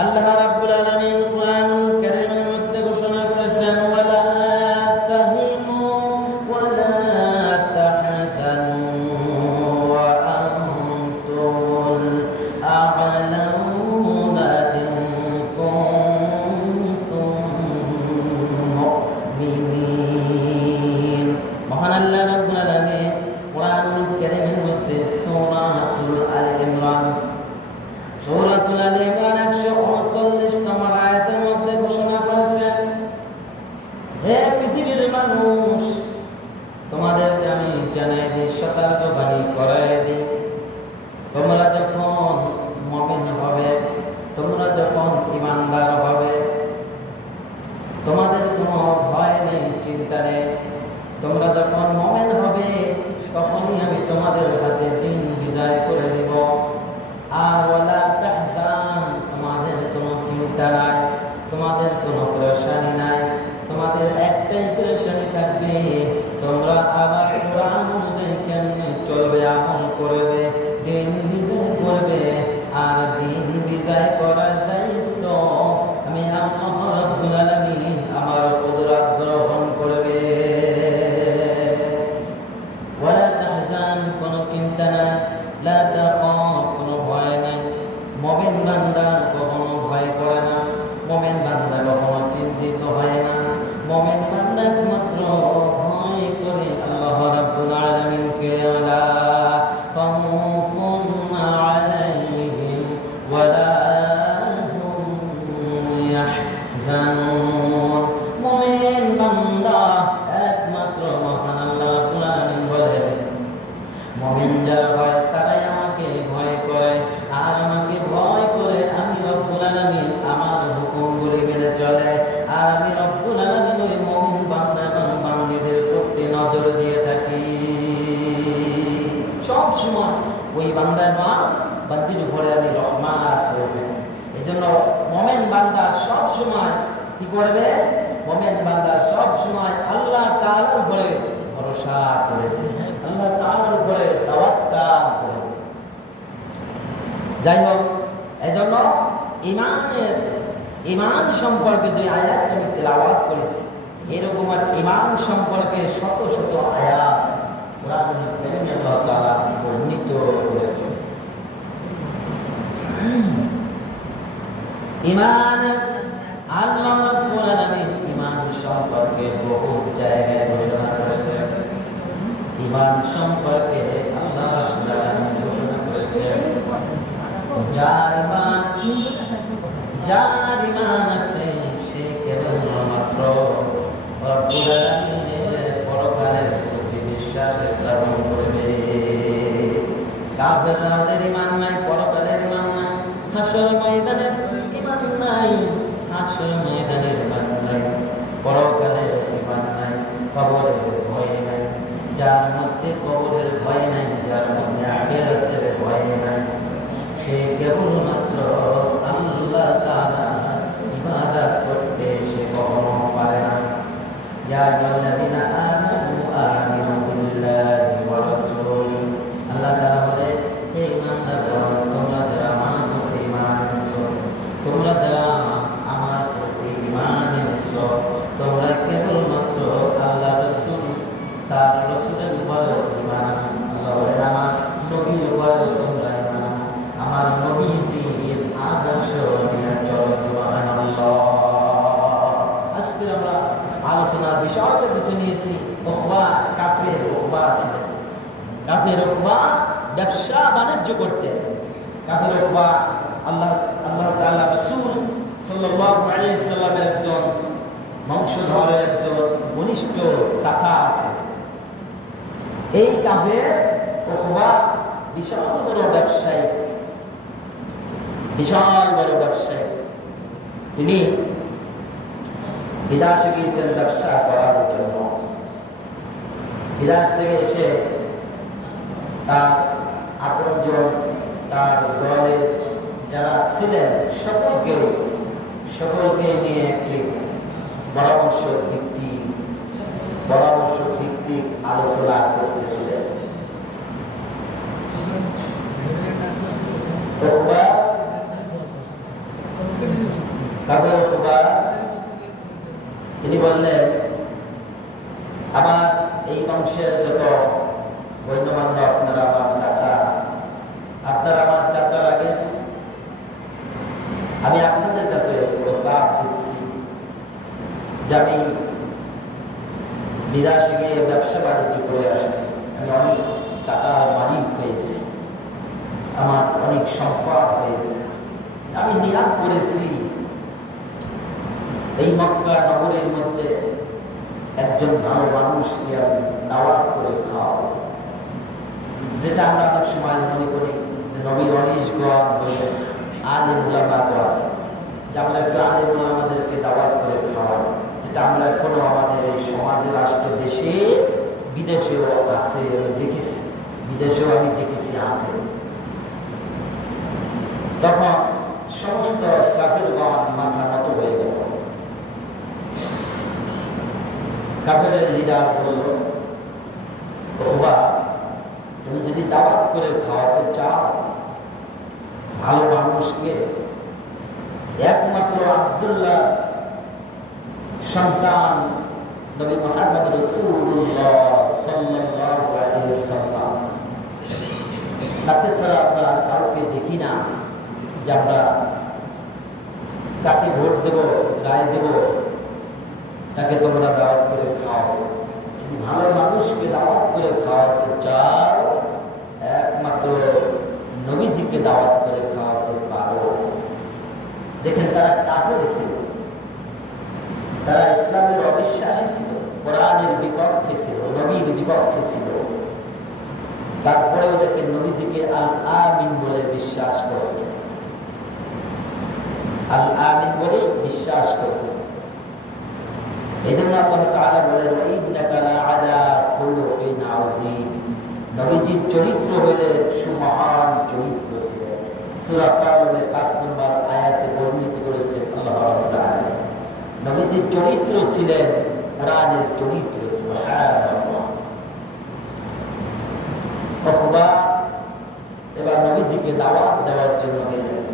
আল্লাহ রাব্বুল আলামিন কুরআনুল কারীমের মধ্যে ঘোষণা করেছেন ওয়ালা তাহিনু ওয়ালা তাহজানু ওয়া আনতুমুল আ'লাউনা ইন কুনতুম মুমিনিন। মহান আল্লাহ রাব্বুল আলামিন কুরআনুল কারীমের মধ্যে সূরাতুল আলে ইমরান 139 নম্বর আয়াতের মধ্যে ঘোষণা করেছেন, হে পৃথিবীর মানুষ, তোমাদেরকে আমি জানাই দিই, সতর্ক বাণী করাই দিই, তোমরা যখন মুমিন হবে, তোমরা যখন ঈমানদার হবে, তোমাদের কোনো ভয় নেই, চিন্তা নেই। তোমরা যখন মুমিন হবে তখনই আমি তোমাদের হাতে দিন বিজয় করে দিব। আর ওয়ালা তাহজান, তোমাদের কোনো চিন্তা নাই, তোমাদের কোনো পেরেশানি নাই, তোমাদের একটাই পেরেশানি থাকবে, তোমরা আবার কোরআন অনুযায়ী কেমনে চলবে, আমল করবে, দিন বিজয় করবে। আর দিন বিজয় করার দায়িত্ব আমি আল্লাহ রাব্বুল আলামিন আমার কুদরত গ্রহণ করবে। ওয়ালা তাহজান, কোনো চিন্তা নাই, লা তাখাফ, কোনো ভয় নাই। মুমিন বান্দা কখনো ভয় করে না, মুমিন বান্দা কখনো চিন্তিত হয় না। মুমিন বান্দা একমাত্র ভয় করে আল্লাহ রাব্বুল আলামিনকে। আলা খাউফুন আলাইহিম ওয়ালা হুম ইয়াহজানুন। মুমিন বান্দা একমাত্র মহান আল্লাহ রাব্বুল আলামিন বলেন, মুমিন যারা হয় তারাই আমাকে ভয় করে, আর আমাকে ভয় করে আমি রব্বুল আলামিন আমার হুকুমগুলি মেনে চলে। আর আমি রব্বুল আলামিন ওই মুমিন বান্দা এবং বান্দীদের প্রতি নজর দিয়ে থাকি। সব সময় ওই বান্দা এবং বান্দীর উপরে আমি রহমত করে থাকি। এই জন্য মুমিন বান্দা সব সময় কি করবে? মুমিন বান্দা সব সময় আল্লাহ তাআলার উপরে ভরসা করে, আল্লাহ তাআলার উপরে তাওয়াক্কুল করে। যাই হোক, এজন্য ঈমান সম্পর্কে যে আয়াত আমি তেলাওয়াত করেছি, এরকম আর ঈমান সম্পর্কে শত শত আয়াত কোরআনুল কারীমে আল্লাহ তাআলা বর্ণিত করেছেন। ঈমান, আল্লাহ রাব্বুল আলামিন ঈমান সম্পর্কে বহু জায়গায় ঘোষণা করেছেন। ঈমান সম্পর্কে আল্লাহ রাব্বুল আলামিন ঘোষণা করেছেন, যার ঈমান আছে সে কেবলমাত্র রব্বুল আলামিনের পরকালের প্রতি বিশ্বাস স্থাপন করবে। কাফেরদের ঈমান নাই, পরকালের ঈমান নাই, হাসর ময়দানের ঈমান নাই, হাসর ময়দানের ঈমান নাই, পরকালের ঈমান নাই, কবরের ভয় নাই। যার মধ্যে কবরের ভয় নাই, যার মধ্যে আখিরাতের ভয় নাই, সে কেবলমাত্র আল্লাহ তাআলার ইবাদত করতে সে কখনো পারে না। ইয়া আইয়ুহাল্লাযীনা আমানু আমিনু বিল্লাহি ওয়া রাসূলিহি, আল্লাহ তাআলা বলে, হে ঈমানদারগণ, তোমরা যারা আমার প্রতি ঈমান এনেছো, তোমরা যারা আমার প্রতি ঈমান এনেছো, তোমরা কেবলমাত্র আল্লাহ রাসূল, তার রাসূলের উপর ঈমান আনো। আল্লাহ বলেন, আমার নবীর উপর তোমরা ঈমান আনো, আমার নবীজির আদর্শ নিয়ে চলো। সুবহানাল্লাহ। আজকে আমরা আলোচনার বিষয়টা বেছে নিয়েছি উকবা, কাফের উকবা ছিলেন। কাফের উকবা ব্যবসা বাণিজ্য করতেন। কাফের উকবা আল্লাহ তাআলা রাসূল সাল্লাল্লাহু আলাইহি ওয়াসাল্লামের একজন বংশধরের একজন ঘনিষ্ঠ চাচা আছে। এই কাফের উকবা বিশাল বড় ব্যবসায়ী, বিশাল বড় ব্যবসায়ী। তিনি বিদেশে গিয়েছেন ব্যবসা করার জন্য। বিদেশ থেকে এসে তার আপনজন, তার দলের যারা ছিলেন সকলকে নিয়ে একটি পরামর্শ ভিত্তিক আলোচনা করতেছিলেন। কাবু কুবা তিনি বললেন, আমার এই বংশের যত গণ্যমান্য আপনারা আমার চাচা, আপনারা আমার চাচার আগে আমি আপনাদের কাছে প্রস্তাব দিচ্ছি যে আমি বিদেশে গিয়ে ব্যবসা বাণিজ্য করে আসছি, আমি অনেক টাকার মালিক হয়েছি, আমার অনেক সম্পদ হয়েছে, আমি নিয়াত করেছি এই মক্কা নগরীর মধ্যে একজন ভালো মানুষকে আমি দাওয়াত করে খাওয়াবো। যেটা আমরা অনেক সময় মনে করি যে নবীর অনিশগণ বলে আলেম উলামা করা, যে আমরা একটু আলেম উলামাদেরকে দাওয়াত করে খাওয়াবো, যেটা আমরা এখনো আমাদের এই সমাজে, রাষ্ট্রে, দেশে বিদেশেও আছে, আমি দেখেছি, বিদেশেও আমি দেখেছি আছে। তখন সমস্ত কাফেরগণ মাথা নত হয়ে গেল। কাফেরের লিডার বলল, ওবা তুমি যদি দাওয়াত করে খাওয়াতে চাও ভালো মানুষকে, একমাত্র আব্দুল্লাহ সন্তান নবী মুহাম্মদ রাসূলুল্লাহ সাল্লাল্লাহু আলাইহি ওয়াসাল্লাম, তাকে ছাড়া আমরা কাউকে দেখি না যে আমরা কাকে ভোট দেব, রায় দেব, তাকে তোমরা দাওয়াত করে খাও। যদি ভালো মানুষকে দাওয়াত করে খাওয়াতে চাও একমাত্র নবীজিকে দাওয়াত করে খাওয়াতে পারো। দেখেন, তারা কাফের ছিল, তারা ইসলামের অবিশ্বাসী ছিল, কোরআনের বিপক্ষে ছিল, নবীর বিপক্ষে ছিল। তারপরেও দেখেন নবীজিকে আল আমিন বলে বিশ্বাস করত, আল আমিন বলে বিশ্বাস করত। এই জন্য আল্লাহ তাআলা বলেন, ইন্নাকা লাআলা খুলুকিন আযীম, নবীজির চরিত্র হলে সুমহান চরিত্র ছিল। সূরা কাহফের ৫ নম্বর আয়াতে বর্ণিত করেছেন আল্লাহ রাব্বুল আলামিন, নবীজির চরিত্র ছিলেন কোরআনের চরিত্র। সুবহানাল্লাহ। অথবা এবার নবীজিকে দাওয়াত দেওয়ার জন্য গেলেন।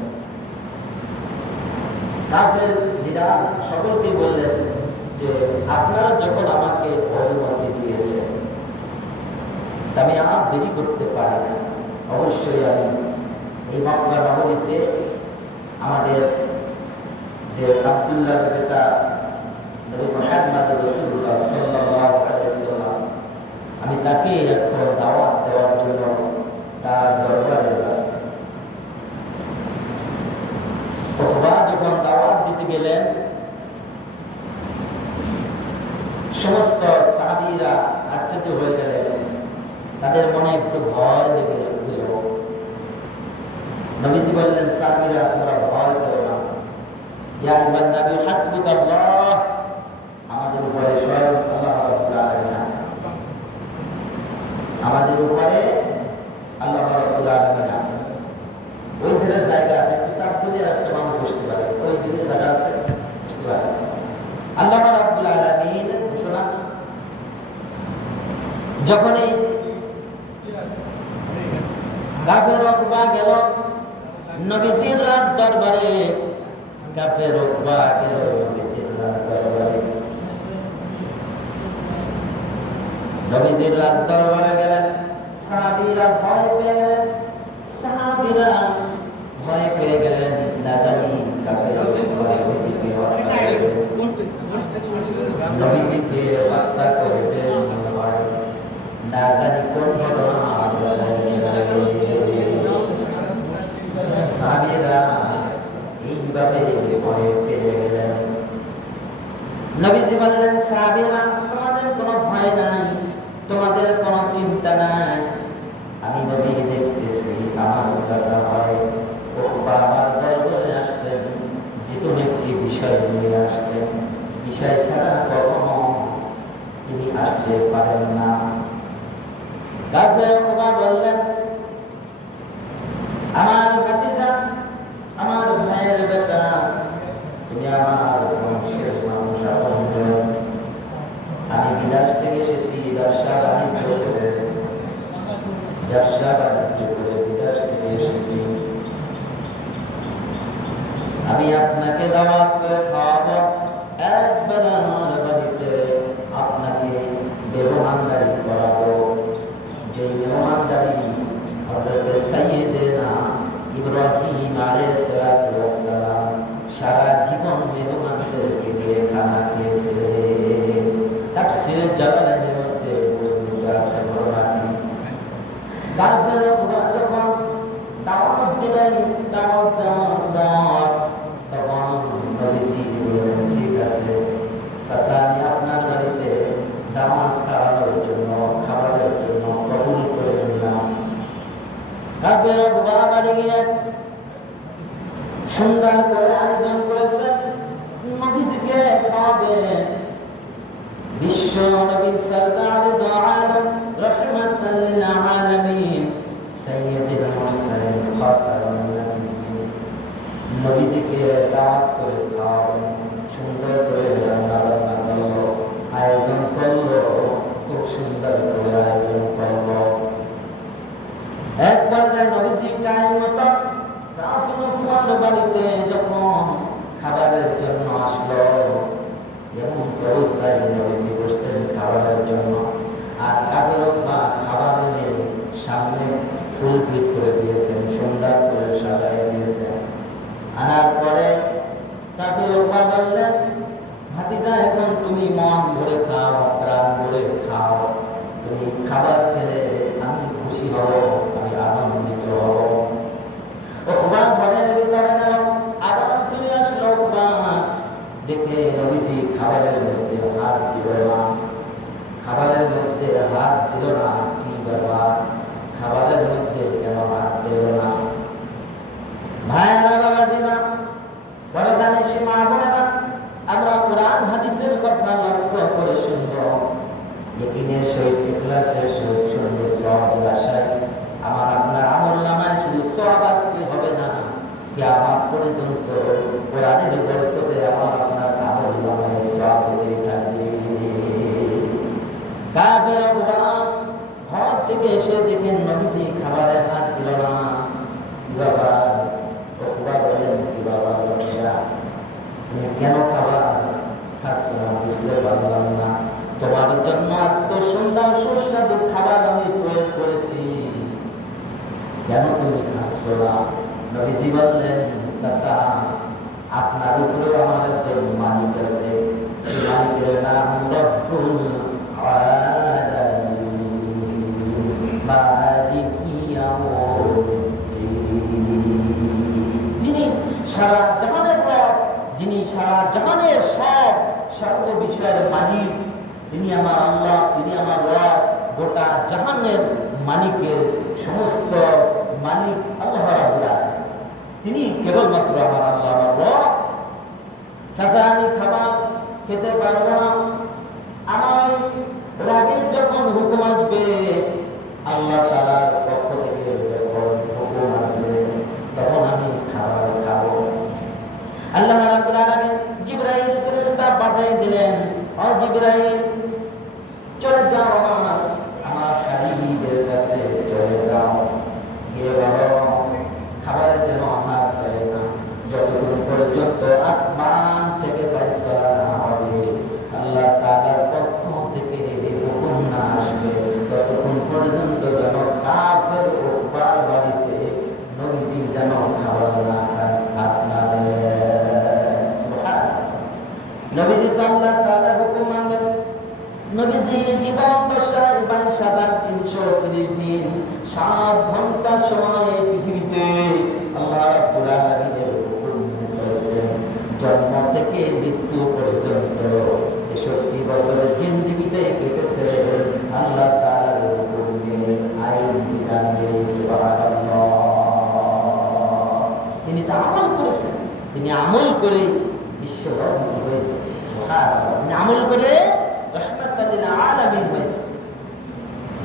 কাফের লিডার সকলকে বললেন যে আপনারা যখন আমাকে অনুমতি দিয়েছেন, আমি আর দেরি করতে পারি না, অবশ্যই আমি এই মক্কা নগরীতে আমাদের যে আব্দুল্লাহ বেটা নবী মুহাম্মদ রাসূলুল্লাহ সাল্লাল্লাহু আলাইহি ওয়াসাল্লাম, আমি তাকে এখন দাওয়াত দেওয়ার জন্য তার দরবারে যাচ্ছি। ওবা যখন দাওয়াত দিতে গেলেন, সমস্ত সাহাবীরা আশ্চর্য হয়ে গেলেন, তাদের মনে একটু ভয় লেগে গেল। নবীজি বললেন, সাহাবীরা তোমরা ভয় করো না, ইয়া আইয়ুহান নবী হাসবুকাল্লাহ, আমাদের উপরে স্বয়ং আল্লাহ রাব্বুল আলামিন আছেন, আমাদের উপরে আল্লাহ রাব্বুল আলামিন আছেন। ওই ধারে জায়গা আছে, একটু চাপ দিয়ে একটা মানুষ বসতে পারে, ওই দিকে জায়গা আছে, বসতে পারে। আল্লাহ রাব্বুল আলামিন ঘোষণা, যখনই কাফের উকবা গেল নবীজির রাজ দরবারে, কাফের উকবা গেল নবীজির রাজ দরবারে, নবীজির রাজ দরবারে গেলেন। সাহাবীরা ভয় পেয়ে গেলেন, সাহাবীরা ভয় পেয়ে গেলেন, না জানি কাফের উকবা নবীজিকে হত্যা করবে, না জানি কোন সাহাবীরা এইভাবে ভয় পেয়ে গেলেন। নবীজি বললেন, সাহাবীরা তোমাদের কোনো ভয় নাই, তোমাদের কোনো চিন্তা নাই, আমি নবী দেখতেছি আমার চাচা হয় ওকবা আমার দরবারে আসছেন, যে কোনো একটি বিষয় নিয়ে আসছেন, বিষয় ছাড়া কখনো তিনি আসতে পারেন না। কাফের ওকবা বললেন, আমার ভাতিজা, আমার ভাইয়ের বেটা, তুমি আমার বংশের মানুষ, আপনজন, আমি বিদেশ থেকে এসেছি ব্যবসা বাণিজ্য করে, বিদেশ থেকে এসেছি, আমি আপনাকে দাওয়াত করে খাওয়াবো, একবার আমার বাড়িতে আপনাকে মেহমানদারি করাবো। যে মেহমানদারি হযরত সাইয়্যিদনা ইব্রাহিম আলাইহিস সালাতু ওয়াস সালাম সারা জীবন মেহমানদেরকে দিয়ে খানা খেয়েছিলেন। তাফসীর জালালাইনের মধ্যে বর্ণিত আছে ঘটনাটি। তারপরে যখন দাওয়াত দিলেন, দাওয়াত দেওয়ার পর তখন নবীজি বললেন, ঠিক আছে চাচা, আমি আপনার বাড়িতে দাওয়াত খাওয়ানোর জন্য, খাবারের জন্য কবুল করে নিলাম। তারপরে বাড়ি গিয়ে সুন্দর করে আয়োজন করেছেন, নবীজিকে খাওয়াবেন। বিশ্ব নবী সরকার দু আলম রাহমাতাল লিল আলামিন সাইয়্যিদুল মুরসালিন খাতামুন নবিয়্যিন, নবীজিকে দাওয়াত করে খাওয়াবেন। সুন্দর করে রান্না বান্না করলো, আয়োজন করলো, খুব সুন্দর করে আয়োজন করলো। একবার যায় নবীজি টাইম মতো রাফিনুল বাড়িতে যখন খাবারের জন্য আসলো, এমন অবস্থায় নবীজি বসতেন খাবারের জন্য, আর কাবেরবা খাবার এনে সামনে ফুল ফিট করে দিয়েছেন, সুন্দর করে সাজাই দিয়েছেন। আনার পরে কাবেরবা বললেন, ভাতিজা এখন তুমি মন ভরে খাও, প্রাণ ভরে খাও, তুমি খাবার খেলে আমি খুশি হব, আমি আনন্দিত হব। ওকবা ঘরের ভিতরে আবার ফিরে আসলো। ওকবা দেখে নবীজি খাবারের মধ্যে হাত দিল না, খাবারের মধ্যে হাত দিল না, কি ব্যাপার, খাবারের মধ্যে কেন হাত দিল না? ভাইয়েরা, বাবাজিরা, বড়দানিশী মা বোনেরা, আমরা কোরআন হাদিসের কথা লক্ষ্য করে শুনব, ইয়াকিনের সহিত, ইখলাসের সহিত শুনব, সওয়াবের আশায়। আমার আপনার আমলনামায় শুধু সওয়াব আসতে হবে না, কিয়ামত পর্যন্ত কোরআনের বরকতে আমার আপনার আমলনামায় সওয়াব হতে থাকবে। কাফেররা ঘর থেকে এসে দেখেন নবীজি খাবারে হাত দিল না। বাবা, ওকবা বলেন, কি বাবা লোকেরা, তুমি কেন খাবার খাচ্ছ না? বুঝতে পারলাম না। তোমার জন্য এত সুন্দর সুস্বাদু খাবার আমি তৈরি করেছি, কেন তুমি খাচ্ছ না? নবীজি বললেন, চাচা, আপনার উপরে আমার একজন মালিক আছে, সেই মালিকের নাম রব্বুল আলামিন, মালিকি ইয়াউমিদ্দিন, যিনি সারা জাহানের রব, যিনি সারা জাহানের সব সর্ব বিষয়ের মালিক, তিনি আমার আল্লাহ, তিনি আমার রব। গোটা জাহানের মালিকের সমস্ত মালিক আল্লাহ রাব্বুল আলামিন, তিনি কেবলমাত্র আমার আল্লাহ, আমার রব। চাচা, আমি খাবার খেতে পারবো না, আমার রাগের যখন হুকুম আসবে, আল্লাহ তাআলার পক্ষ থেকে যখন হুকুম আসবে, তখন আমি খাবার খাবো। আল্লাহ রাব্বুল আলামিন জিবরাইল ফেরেশতা পাঠিয়ে দিলেন, ও জিবরাইল, চলে যাও আমার হাবিবের কাছে, চলে যাও, গিয়ে বলো খাবারের জন্য আমার করে না, যতক্ষণ পর্যন্ত আসমান থেকে ফয়সালা না হবে, আল্লাহ তাআলার পক্ষ থেকে হুকুম না আসবে, ততক্ষণ পর্যন্ত যেন কাফের ওকবার বাড়িতে নবীজি যেন খাবার না খান, হাত না দেন। সুবহানাল্লাহ। নবীজি তো আল্লাহ তাআলার হুকুম মানলেন। নবীজি জীবন দশায় 22,330 দিন 7 ঘন্টা সময় পৃথিবীতে আল্লাহ রাব্বুল আলামিনের হুকুম চলেছেন। জন্ম থেকে মৃত্যু পর্যন্ত 63 বছরের জিন্দেগিতে কেটেছে আল্লাহ তাআলার হুকুমে, আইন বিধান মেনে। সুবহানাল্লাহ। তিনি তা আমল করেছেন, তিনি আমল করে বিশ্ব রহমতি হয়েছে। সুবহানাল্লাহ। তিনি আমল করে রাহমাতাল লিল আলামিন হয়েছে।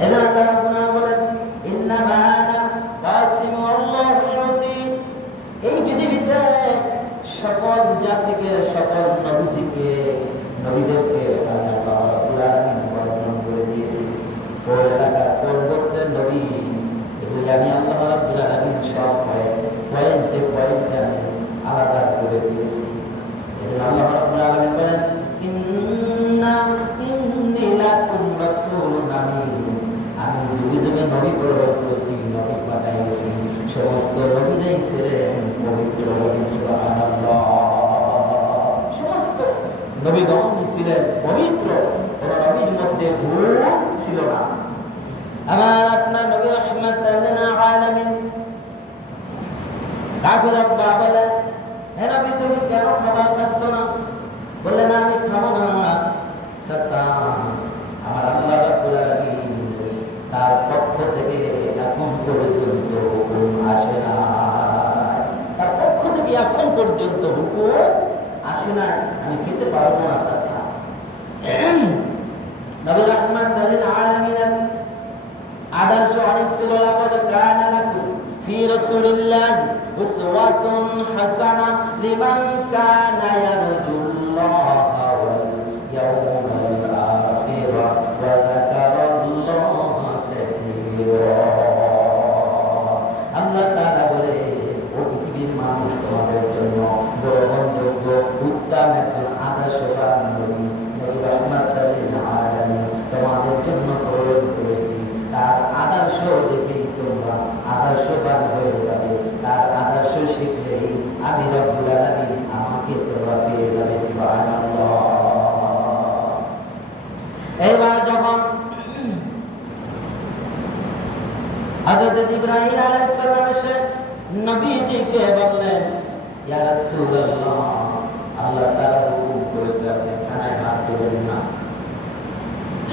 এজন্য আল্লাহ রাব্বুল আলামিন বলেন, ইন্নামা আনা কাসিমু আল্লাহু ইউতি। এই পৃথিবীতে সকল জাতিকে, সকল নবীজিকে, নবীদেরকে আল্লাহ রাব্বুল আলামিন বর্ণনা করে দিয়েছে। কোন এলাকা, কোন গোত্রের নবী, এগুলি আমি আল্লাহ রাব্বুল আলামিন সব পয়েন্টে পয়েন্টে আমি আলাদা করে দিয়েছি। এজন্য আল্লাহ রাব্বুল আলামিন বলেন ইন্নী লাকুম রাসূলুন আমিন। আমি যুগে যুগে নবী প্রেরণ করেছি, নবী পাঠাইছি, সমস্ত নবীরাই ছিলেন পবিত্র নবী। সুবহানাল্লাহ। সমস্ত নবীগণ ছিলেন পবিত্র, কোন নবীর মধ্যে ভুল ছিল না। আমার আপনার নবী রাহমাতাল লিল আলামিন। কাফিররা বলেন, হে নবী তুমি কেন খাবার খাচ্ছ না? বললেন আমি খাবো না চাচা, আমার আল্লাহ রাব্বুল আলামিন তার পক্ষ থেকে এখন পর্যন্ত হুকুম আসে না, তার পক্ষ থেকে এখন পর্যন্ত হুকুম আসে না, আমি খেতে পারবো না চাচা। নবী রাহমাতাল লিল আলামিন আদর্শ অনেক ছিল। লাকাদ কানা লাকুম ফি রাসূলিল্লাহি উসওয়াতুন হাসানা লিমান কানা ইয়ারজুল্লাহা ওয়াল ইয়াউমাল আখির ওয়া যাকারাল্লাহা কাসীরা। আল্লাহ তাআলা বলে, ও পৃথিবীর মানুষ, তোমাদের জন্য গ্রহণযোগ্য উত্তম একজন আদর্শবান নবী নবী রাহমাতাল লিল আলামিন তোমাদের জন্য প্রেরণ করেছি। তার আদর্শ দেখেই তোমরা আদর্শবান হয়ে যাবে, তার আদর্শ শিখলেই আমি রব্বুল আলামিন আমাকে তোমরা পেয়ে যাবে। সুবহানাল্লাহ। এবার যখন হযরত জিবরাইল আলাইহিস সালাম এসে নবীজিকে বললেন, ইয়া রাসূলুল্লাহ, আল্লাহ তাআলা হুকুম করেছে আপনি খানায় হাত দিবেন না।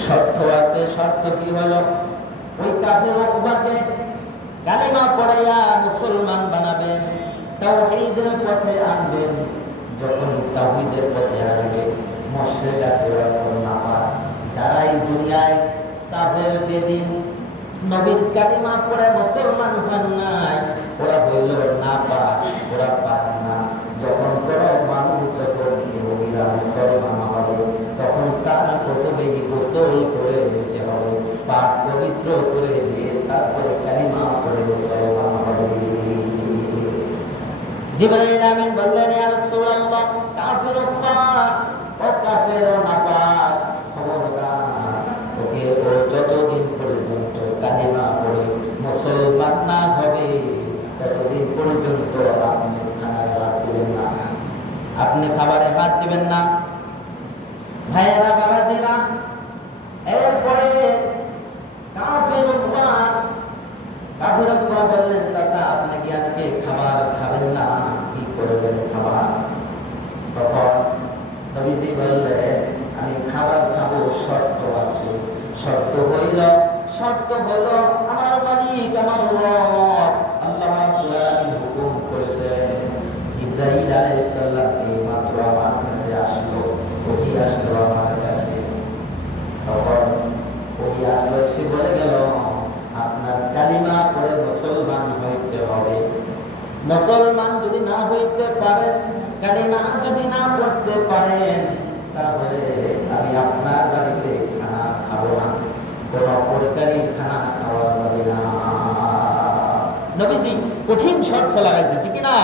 শর্ত আছে। শর্ত কি হলো? ওই কাফের উকবাকে কালিমা পড়াইয়া মুসলমান বানাবেন, তাওহীদের পথে আনবেন। যখন তাওহীদের পথে আসবে, মুশরিক আছে না পায়, যারাই দুনিয়ায় কাফের বেদিন নবীর কালিমা পড়ে মুসলমান হন নাই, ওরা হইল না পায়, ওরা পায় না। যখন কোনো মানুষ যখন ইহুদিরা মুসলমান হবে, তখন তারা প্রথমেই গোসল করে নিতে হবে, পাক পবিত্র করে দিয়ে তারপরে কালিমা পড়ে মুসলমান হবে। জিবরাইল আমিন বললেন, ইয়া রাসূলুল্লাহ, কাফির উকবা ও কাফের নাপাক, খবরদার ওকে ও যতদিন পর্যন্ত কালিমা পড়ে মুসলমান না হবে ততদিন পর্যন্ত আপনি খানায় হাত দিবেন না, আপনি খাবারে হাত দিবেন না। ভাইয়েরা, বাবাজিরা, এরপরে কাফের উকবা বললেন, চাচা আপনি কি আজকে খাবার খাবেন না? কি করবেন খাবার? তখন নবীজি বললেন, আমি খাবার খাবো, শর্ত আছে। শর্ত হইল আমার মালিক, আমার রব আল্লাহ রাব্বুল আলামিন হুকুম করেছেন, জিবরাইল আলাইহিস সালাম মাত্র আমার কাছে আসলো, ওহি আসলো আমার কাছে। তখন ওহি আসলো, এসে বলে গেল, আপনার কালিমা পড়ে মুসলমান হইতে হবে। মুসলমান যদি না হইতে পারেন, কালিমা যদি না পড়তে পারেন, তাহলে আমি আপনার বাড়িতে খানা খাবো না, কোনো প্রকারই খানা খাওয়া যাবে না। নবীজি কঠিন শর্ত লাগাইছে, ঠিক না?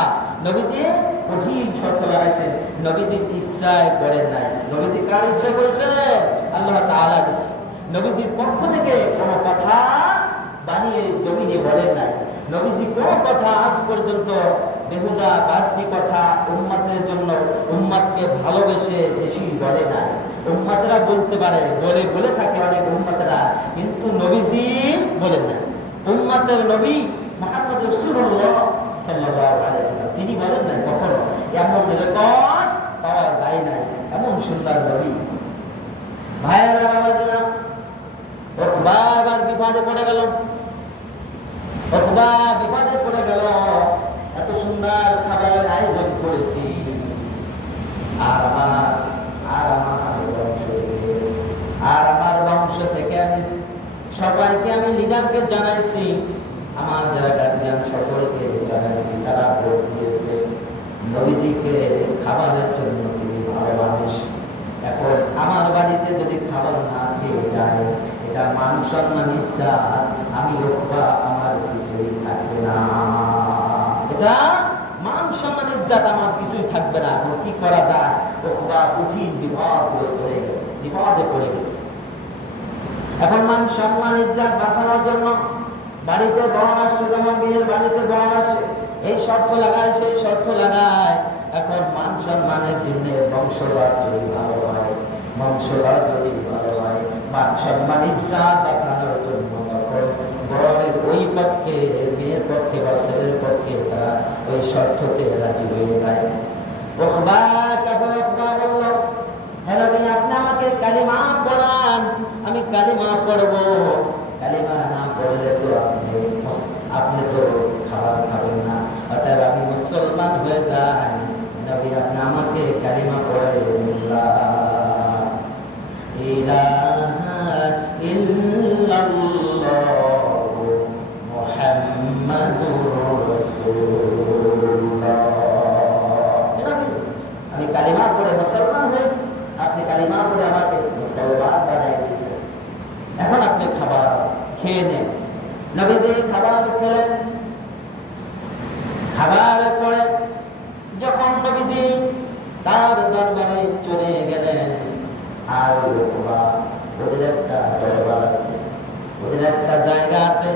নবীজি কঠিন শর্ত লাগাইছে। নবীজি ইচ্ছায় করেন নাই, নবীজি কার ইচ্ছা করেছে? আল্লাহ তাআলার ইচ্ছা। নবীজির পক্ষ থেকে কোনো কথা বানিয়ে জমিয়ে বলেন নাই। নবীজি কোনো কথা আজ পর্যন্ত বেহুদা বাড়তি কথা উম্মতের জন্য, উম্মতকে ভালোবেসে বেশি বলে নাই। উম্মতেরা বলতে পারে, বলে থাকে অনেক উম্মতেরা, কিন্তু নবীজি বলেন না। উম্মতের নবী মুহাম্মদ রাসূলুল্লাহ সাল্লাল্লাহু আলাইহি ওয়াসাল্লাম তিনি বলেন না কখনো। এমন রেকর্ড পাওয়া যায় না, এমন সুন্দর নবী। ভাইয়েরা, বাবাজিরা, উকবা আবার বিপদে পড়ে গেল। উকবা বিপদে পড়ে গেল। এত সুন্দর খাবারের আয়োজন করেছি, আর আমার বংশ থেকে আমি সবাইকে, আমি লিডারকে জানাইছি, আমার যারা গার্জিয়ান সকলকে জানাইছি, তারা ভোট দিয়েছে নবীজিকে খাবারের জন্য। তিনি ভালো মানুষ। এখন আমার বাড়িতে যদি খাবার না খেয়ে যায়, এটা মান সম্মান ইজ্জত, আমি উকবা আমার কিছুই থাকবে না, এটা মান সম্মান ইজ্জত ইজ্জত আমার কিছুই থাকবে না, এখন কি করা যায়? ওখবা কঠিন বিপদগ্রস্ত হয়ে গেছে, বিপদে পড়ে গেছে। এখন মান সম্মান ইজ্জত বাঁচানোর জন্য বাড়িতে বর আসে, যেমন বিয়ের বাড়িতে বর আসে, এই শর্ত লাগায় সেই শর্ত লাগায়। এখন মান সম্মানের জন্য বংশধর যদি ভালো হয়, বংশধর যদি ভালো হয়, মান সম্মান ইজ্জত বাঁচানোর জন্য বরের ওই পক্ষে, মেয়ের পক্ষে বা ছেলের পক্ষে তারা ওই শর্ততে রাজি হয়ে যায়। ওখবা কাফের ওখবা বলল, হ্যাঁ নবী, আপনি আমাকে কালিমা পড়ান, আমি কালিমা পড়বো। কালিমা না পড়লে তো আপনি তো খাবার খাবেন না, অতএব আমি মুসলমান হয়ে যাই। নবী, আপনি আমাকে কালিমা পড়াবেন, লা ইলাহা ইল্লাল্লাহু মুহাম্মাদুর রাসূলুল্লাহ। আমি কালিমা পড়ে মুসলমান হয়েছি, আপনি কালিমা পড়ে আমাকে মুসলমান বানাই দিয়েছেন, এখন আপনি খাবার খেয়ে নেন। নবীজি খাবার খেলেন। খাবার পরে যখন নবীজি তার দরবারে চলে গেলেন, আর ওদের একটা দরবার আছে, ওদের একটা জায়গা আছে,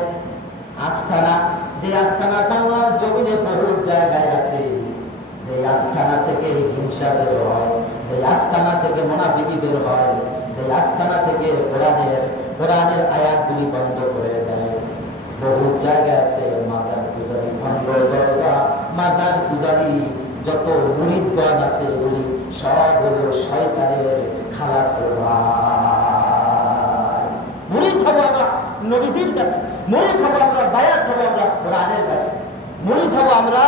আস্থানা। যে আস্থানা বাংলার জমিনে বহু জায়গায় আছে। যে আস্থানা থেকে হিংসা বের হয়, যে আস্থানা থেকে মুনাফিকি বের হয়, যে আস্থানা থেকে কোরআনের আয়াতগুলি বন্ধ করে দেয়। বহু জায়গায় আছে মাজার পূজারী, মাজার পূজারী যত মুরিদগণ আছে, এগুলি সব হলো শয়তানের খালাতো ভাই। মুরিদ হবো আমরা নবীজির কাছে, মুরিদ হবো আমরা, বায়াত হবো আমরা কোরআনের কাছে, মুরিদ হবো আমরা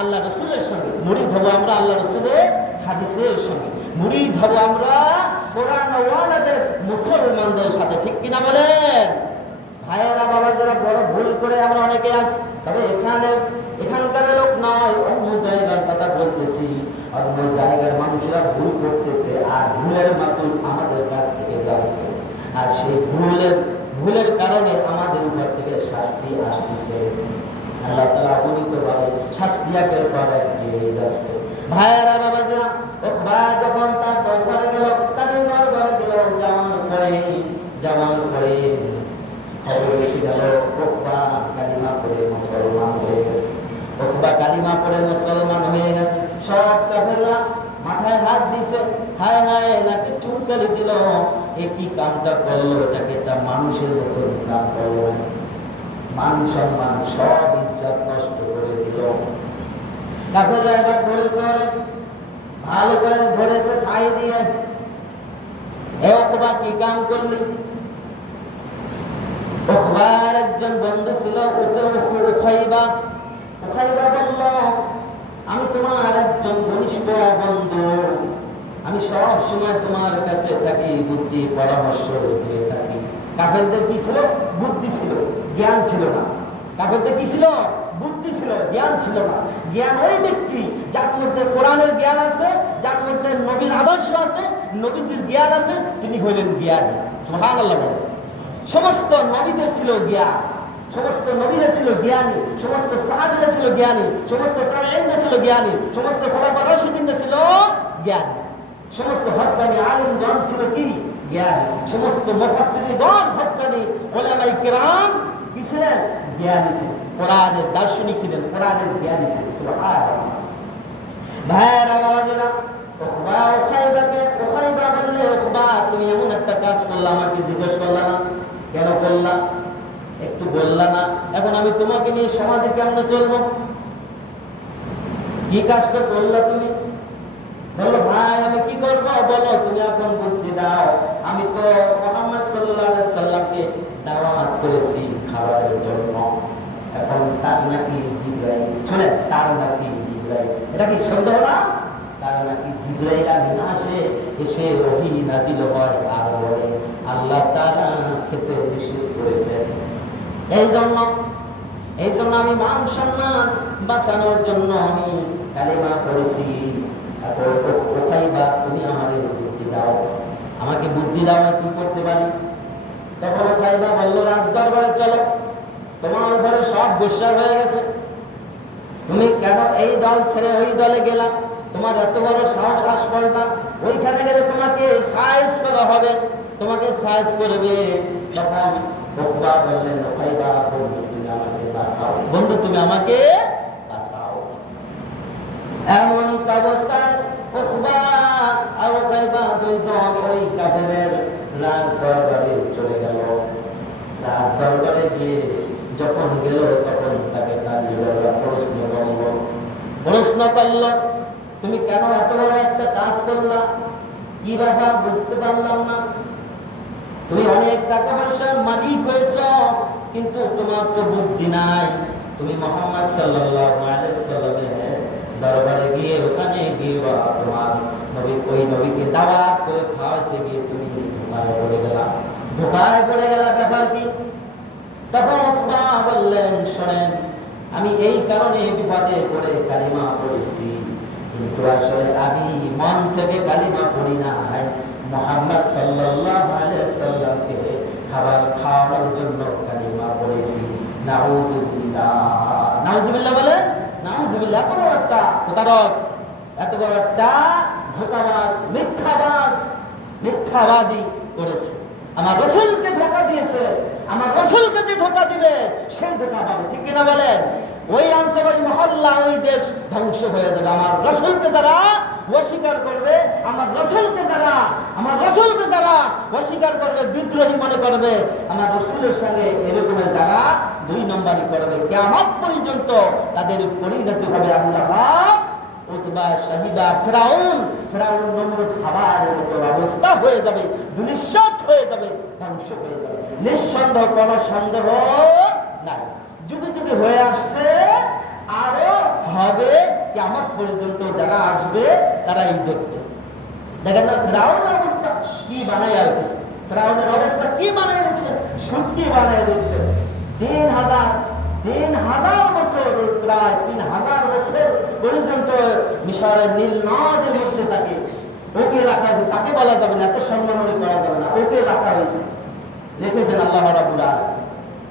আল্লাহ রসুলের সঙ্গে, মুরিদ হবো আমরা আল্লাহ রসুলের হাদিসের সঙ্গে, মুরিদ হবো আমরা কোরআন ওয়ালাদের মুসলমানদের সাথে। ঠিক কিনা বলেন ভাইয়েরা? বাবা, যারা বড় ভুল করে আমরা অনেকে আছি, তবে এখানকার লোক নয়, অন্য জায়গার কথা বলতেছি। অন্য জায়গার মানুষরা ভুল করতেছে, আর ভুলের মাসুল আমাদের কাছ থেকে যাচ্ছে, আর সেই ভুলের কারণে আমাদের উপর থেকে শাস্তি আসতেছে। আল্লাহ তাআলা অগণিতভাবে শাস্তি একের পর এক দিয়ে যাচ্ছে। ভাইয়েরা বাবা, যারা ওখবা যখন তার দরবারে গেল, তাদের দরবারে গেল, যাওয়ার পরে খবর এসে গেল ওখবা কালিমা পড়ে মুসলমান হয়ে গেছে। ওখবা কালিমা পড়ে মুসলমান হয়ে গেছে। সব কাফেররা মাথায় হাত দিছে, হায় হায়, নাকি চুলকালি দিল, একই কামটা করলো, এটাকে তা মানুষের মতন কাম করলো, মান সম্মান সব ইজ্জত নষ্ট করে দিল। কাফেররা এবার ধরেছে, ভালো করে ধরেছে ছাই দিয়ে, এ ওখবা কি কাম করলি? ওখবার একজন বন্ধু ছিল, উখাইবা বলল, আমি তোমার একজন ঘনিষ্ঠ বন্ধু, আমি সব সময় তোমার কাছে থাকি, বুদ্ধি পরামর্শ দিয়ে থাকি। কাফেরদের কি ছিল? বুদ্ধি ছিল, জ্ঞান ছিল না। কাফেরদের কি ছিল? বুদ্ধি ছিল, জ্ঞান ছিল না। জ্ঞান ওই ব্যক্তি যার মধ্যে কোরআনের জ্ঞান আছে, যার মধ্যে নবীর আদর্শ আছে, নবীজির জ্ঞান আছে, তিনি হইলেন জ্ঞানী। সুবহানাল্লাহ। সমস্ত নবীদের ছিল জ্ঞান, সমস্ত নবীরা ছিল জ্ঞানী, সমস্ত সাহাবীরা ছিল জ্ঞানী, সমস্ত তাবেঈনরা ছিল জ্ঞানী, সমস্ত খোলাফা রাশিদিনরা ছিল জ্ঞানী, সমস্ত হক্কানি আলিমগণ ছিল কি? জ্ঞানী, সমস্ত মুফাসসিরগণ হক্কানি উলামায়ে কিরাম কি ছিলেন? জ্ঞানী ছিলেন, কোরআনের দার্শনিক ছিলেন, কোরআনের জ্ঞানী ছিলেন। সুবহানাল্লাহ। ভাইরা বাবাজিরা, ওখাইবা বললে, ওখবা তুমি এমন একটা কাজ করলা, আমাকে জিজ্ঞেস করলা না, কেন করলা? একটু বললা না? এখন আমি তোমাকে নিয়ে সমাজে কেমনে চলবো? কি কাজটা করলা তুমি? বলো ভাই, আমি কি করবো? বলো, তুমি এখন বুদ্ধি দাও। আমি তো মুহাম্মদ সাল্লাল্লাহু আলাইহি সাল্লামকে দাওয়াত করেছি খাবারের জন্য, এখন তার নাকি জিবরাইল, শুনে, তার নাকি জিবরাইল, এটা কি সন্দেহ না? তার নাকি জিবরাইল আমিন আসে, এসে ওহী নাযিল হয়, আর বলে আল্লাহ তাআলা খেতে নিষেধ করেছেন। এই জন্য আমি মান সম্মান বাঁচানোর জন্য আমি কালিমা পড়েছি। এখন ওখাইবা তুমি আমাদের বুদ্ধি দাও, আমাকে বুদ্ধি দাও, আমি কি করতে পারি? তখন ওখাইবা বলল, রাজদরবারে চলো, তোমার উপরে সব গোসা হয়ে গেছে, তুমি কেন এই দল ছেড়ে ওই দলে গেলাম, তোমার এত বড় সাহস আসপালটা, ওইখানে গেলে তোমাকে সাইজ করা হবে, তোমাকে সাইজ করবে। তখন উকবা বললেন, উকাইবা বন্ধু তুমি আমাকে বাঁচাও, বন্ধু তুমি আমাকে বাঁচাও। এমন অবস্থায় উকবা আর উকাইবা দুইজন ওই কাফেরের রাজ দরবারে চলে গেল। রাজ দরবারে গিয়ে যখন গেল তখন তাকে তালিবানরা প্রশ্ন করল, তুমি কেন এত বড় একটা কাজ করলা, কি ব্যাপার বুঝতে পারলাম না। তুমি অনেক টাকা পয়সার মালিক হয়েছ, কিন্তু তোমার তো বুদ্ধি নাই। তুমি মুহাম্মদ সাল্লাল্লাহু আলাইহি সাল্লামের দরবারে গিয়ে ওখানে গিয়ে তোমার নবী ওই নবীকে দাওয়াত করে খাওয়াতে গিয়ে তুমি ধোঁকায় পড়ে গেলা। ধোঁকায় পড়ে গেলা, ব্যাপার কি? তখন উকবা বললেন, শোনেন, আমি এই কারণে বিপদে পড়ে কালিমা পড়েছি, কিন্তু আসলে আমি মন থেকে কালিমা পড়ি নাই, মুহাম্মদ সাল্লাল্লাহু আলাইহি সাল্লামকে খাবার খাওয়ানোর জন্য কালিমা পড়েছি। নাউযুবিল্লাহ, নাউযুবিল্লাহ বলে, নাউযুবিল্লাহ। এত বড় একটা প্রতারক, এত বড় একটা ধোঁকাবাজ, মিথ্যাবাদী করেছে, আমার রাসূলকে ধোঁকা দিয়েছে। আমার রাসূলকে যে ধোঁকা দিবে সেই ধোঁকা পাবে, ঠিক কিনা বলেন? ওই অঞ্চল, ওই মহল্লা, ওই দেশ ধ্বংস হয়ে যাবে। আমার রাসূলকে যারা অস্বীকার করবে, আমার রাসূলকে যারা অস্বীকার করবে, বিদ্রোহী মনে করবে, আমার রাসূলের সঙ্গে এরকমের যারা দুই নম্বরই করবে, কিয়ামত পর্যন্ত তাদের পরিণতি হবে আবু লাহাব, উতবা, শাইবা, ফিরাউন, নমরুদ, হামানের মতো অবস্থা হয়ে যাবে, দুনিশ্চিত হয়ে যাবে, ধ্বংস হয়ে যাবে। নিঃসন্দেহ, কোনো সন্দেহ নাই। যুগে যুগে হয়ে আসছে, আরো হবে, কিয়ামত পর্যন্ত যারা আসবে তারাই দেখবে। দেখেন না ফিরাউনের অবস্থা কি বানায় রেখেছে, ফিরাউনের অবস্থা কি বানায় রেখেছে, সত্যি বানায় রেখেছে। ৩,০০০ বছর, প্রায় ৩,০০০ বছর পর্যন্ত মিশরের নীল নদের মধ্যে ওকে রাখা হয়েছে। তাকে বলা যাবে না, এত সম্মান করা যাবে না, ওকে রাখা হয়েছে, লিখেছেন আল্লাহ রাব্বুল আলামিন।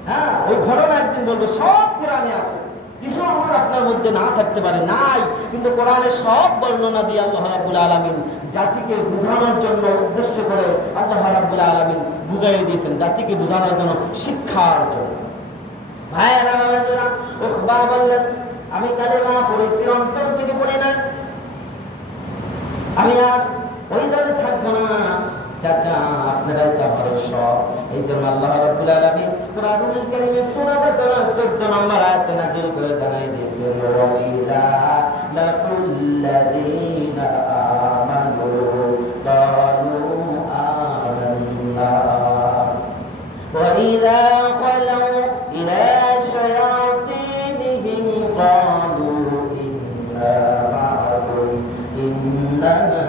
হ্যাঁ, ওই ঘটনা একদিন বলবো, সব কোরআনে আছে, কিছু আমার আপনার মধ্যে না থাকতে পারে, নাই, কিন্তু কোরআনের সব বর্ণনা দিয়ে আল্লাহ রাব্বুল আলামিন জাতিকে বোঝানোর জন্য উদ্দেশ্য করে আল্লাহ রাব্বুল আলামিন বুঝাই দিয়েছেন, জাতিকে বোঝানোর জন্য, শিক্ষার জন্য। ভাইয়েরা বাবাজিরা, উকবা বললেন, আমি কালেমা পড়েছি, অন্তর থেকে পড়ি না, আমি আর ওই দলে থাকবো না। চাচা, আপনারাই তো আমার সব। এই জন্য আল্লাহ রাব্বুল আলামিন কুরআনুল কারীমে সূরা বাকারা 14 নম্বর আয়াতে নাযিল করে জানাই দিয়েছেন, ওয়া ইলা লাকুল্লাযীনা আমানু ক্বালু আমান্না ওয়া ইযা খালাউ ইলা শায়াতিনহিম ক্বালু ইন্না মা'াকুম ইন্নামা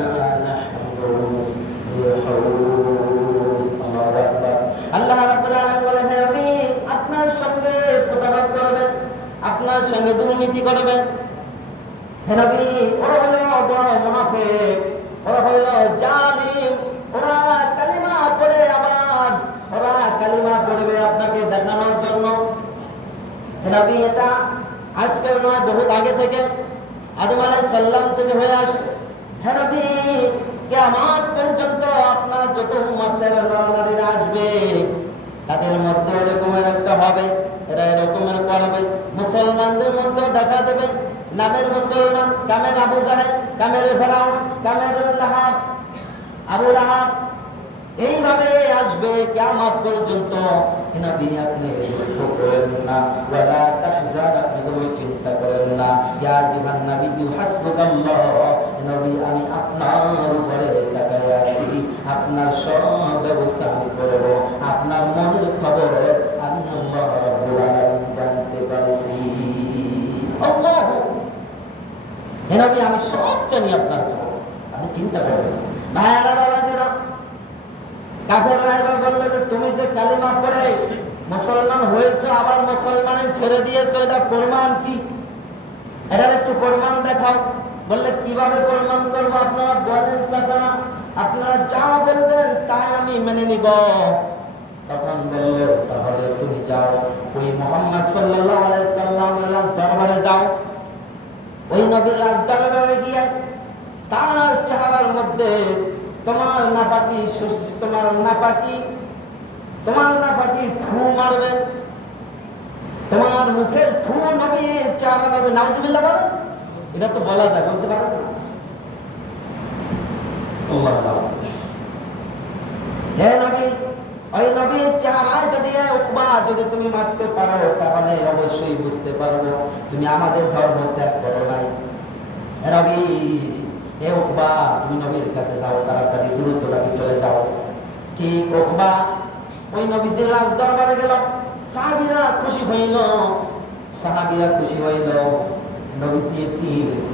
আল্লাহ রাব্বুল আলামিন বলেন, হে নবী, আপনার সঙ্গে প্রতারণা করবেন, আপনার সঙ্গে দুর্নীতি করবেন। হে নবী, ওরা হলো বড় মুনাফিক, ওরা হলো জালিম, ওরা কালিমা পড়ে, আবার ওরা কালিমা পড়বে আপনাকে দেখানোর জন্য। হে নবী, এটা আজকের নয়, বহুত আগে থেকে, আদম আলাইহিস সালাম থেকে হয়ে আসছে। হে নবী, কিয়ামত পর্যন্ত আপনার যত উম্মতের নরনারীরা আসবে, তাদের মধ্যে এরকমের একটা হবে, এরা এরকমের করবে। মুসলমানদের মধ্যে দেখা দেবে, নামের মুসলমান, কামের আবু জাহেল, কামের ফিরাউন, কামের লাহাব, আবু লাহাব, এইভাবে আসবে কিয়ামত পর্যন্ত। নবী, আপনি দুঃখ করেন না, ওয়ালা তাহজান, আপনি কোনো চিন্তা করেন না। ইয়া আইয়ুহান নাবিয়্যু হাসবুকাল্লাহ, নবী, আমি আপনার উপরে তাকায় আছি, আপনার সব ব্যবস্থা আমি করব, আপনার মনের খবর আমি আল্লাহ রাব্বুল আলামিন জানতে পারছি। আল্লাহু, হে নবী, আমি সব জানি আপনার খবর, আপনি চিন্তা করবেন না। ভাইরা বাবাজিরা, কাফেররা এবার বলল যে তুমি যে কালিমা পড়ে মুসলমান হয়েছে, আবার মুসলমানে ছেড়ে দিয়েছে, এটা প্রমাণ কি? এটার একটু প্রমাণ দেখাও। বললে, কিভাবে প্রমাণ করবো? আপনারা বলেন চাচা, আপনারা যা বলবেন তাই আমি মেনে নিব। তখন বলল, তাহলে তুমি যাও, ওই মুহাম্মদ সাল্লাল্লাহু আলাইহি সাল্লামের দরবারে যাও, ওই নবীর রাজদরবারে গিয়ে তার চেহারার মধ্যে তোমার নাপাকি থু মারবে, তোমার মুখের থু নবী চেহারা নবী নাউজুবিল্লাহ বলে, এটা তো বলা যায়, বলতে পারো না? হে নবী, ওই নবীর চেহারায় যদি তুমি মারতে পারো তাহলে অবশ্যই বুঝতে পারবো তুমি আমাদের ধর্ম ত্যাগ করো নাই। নবী, হে উকবা, তুমি নবীর কাছে যাও, তাড়াতাড়ি দ্রুত লাগি চলে যাও। ঠিক উকবা ওই নবীজির রাজ দরবারে গেল। সাহাবীরা খুশি হইল।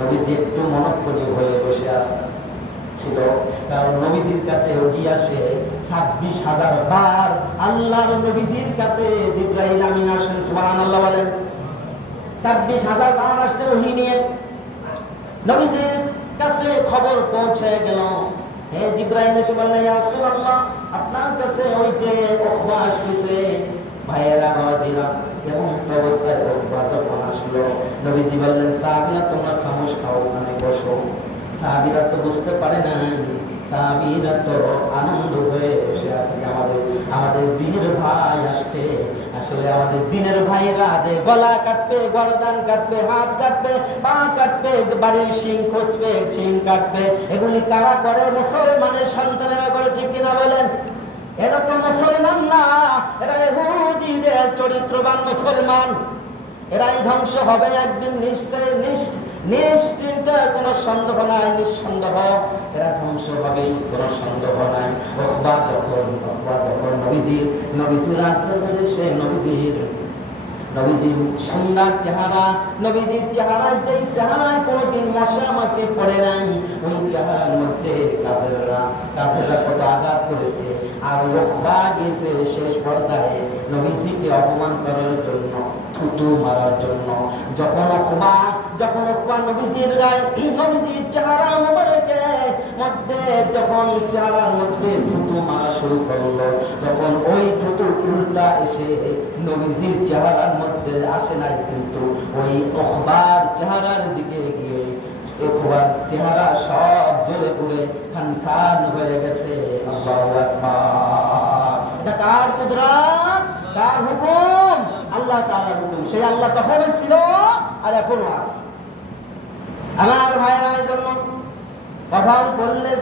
নবীজি একটু মনঃক্ষুণ্ণ হয়ে বসে ছিল, কারণ নবীজির কাছে ওহী আসে 26,000 বার। আল্লাহর নবীজির কাছে জিবরাইল আমিন আসেন, সুবহানাল্লাহ বলেন। 26,000 বার আসছে ওহী নিয়ে। নবীজির কাছে খবর পৌঁছে গেল। হে জিবরাইল এসে বললেন, ইয়া রাসূলুল্লাহ, আপনার কাছে ওই যে উকবা আসছে। ভাইয়েরা নওয়াজিরা, এবং অবস্থায় উকবা যখন আসলো, নবীজি বললেন, সাহাবীরা তোমরা খামোশ খাও, ওখানে বসো। সাহাবীরা তো বুঝতে পারে নাই, সাহাবীরা তো আনন্দ হয়ে বসে আছে যে আমাদের দিনের ভাই আসছে। আসলে আমাদের দিনের ভাইয়েরা যে গলা কাটবে, গরদান কাটবে, হাত কাটবে, পা কাটবে, বাড়ির শিং খসবে, শিং কাটবে, এগুলি কারা করে? মুসলমানের সন্তানেরা করে, ঠিক কিনা বলেন? এরা তো মুসলমান না, এরা ইহুদিদের চরিত্রবান মুসলমান। এরাই ধ্বংস হবে একদিন, নিশ্চিন্ত, কোনো সন্দেহ নাই, নিঃসন্দেহ এরা ধ্বংস হবে, কোনো সন্দেহ নাই। উকবা যখন নবীজির রাজদরবারে সে নবীজির সুন্দর চেহারা, নবীজির চেহারায় যেই চেহারায় কোনোদিন মশামাছি পড়ে নাই, ওই চেহারার মধ্যে কাফেররা কত আঘাত করেছে। আর উকবা গেছে শেষ পর্যায়ে নবীজিকে অপমান করার জন্য, থুতু মারার জন্য। যখন উকবা নবীজির চেহারা মোবারকের মধ্যে চেহারার মধ্যে থুতু মারা শুরু করলো, তখন ওই থুতু উল্টা এসে নবীজির চেহারার মধ্যে আসে নাই, কিন্তু ওই উকবার চেহারার দিকে গিয়ে উকবার চেহারা সব জ্বলে পুড়ে খান হয়ে গেছে। আল্লাহু আকবার! এটা কার কুদরত, কার হুকুম? আল্লাহ তাআলার হুকুম। সেই আল্লাহ তখনও ছিল আর এখনো আছে। আমার ভাইয়েরা, এই জন্য কপাল করলে,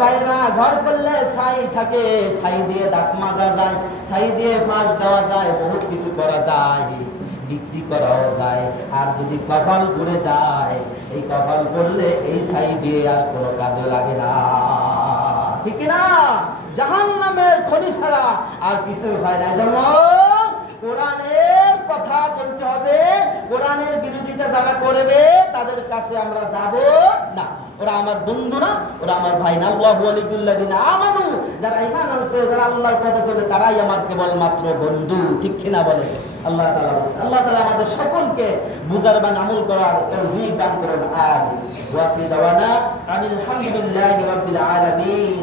ভাইয়েরা, ঘর করলে ছাই থাকে, ছাই দিয়ে দাঁত মাজা যায়, ছাই দিয়ে ফাঁস দেওয়া যায়, বহুত কিছু করা যায়, বিক্রি করাও যায়। আর যদি কপাল পড়ে যায়, এই কপাল পড়লে এই ছাই দিয়ে আর কোনো কাজে লাগে না, ঠিক না? জাহান্নামের খনি ছাড়া আর কিছু হয় না। যেমন কোরআনের কথা বলতে হবে, কোরআনের বিরোধিতা যারা করবে তাদের কাছে আমরা যাব না। ওরা আমার বন্ধু না, ওরা আমার ভাই না। আল্লাহু ওয়ালিউল্লাযিনা আমানু, যারা ঈমান আনছে, যারা আল্লাহর পথে চলে, তারাই আমার কেবলমাত্র বন্ধু, ঠিক কিনা বলে? আল্লাহ তাআলা আমাদের সকলকে বুঝার বা আমল করার তৌফিক দান করুন। আমিন। ওয়া ফি দাওয়ানা আলহামদুলিল্লাহি রাব্বিল আলামিন।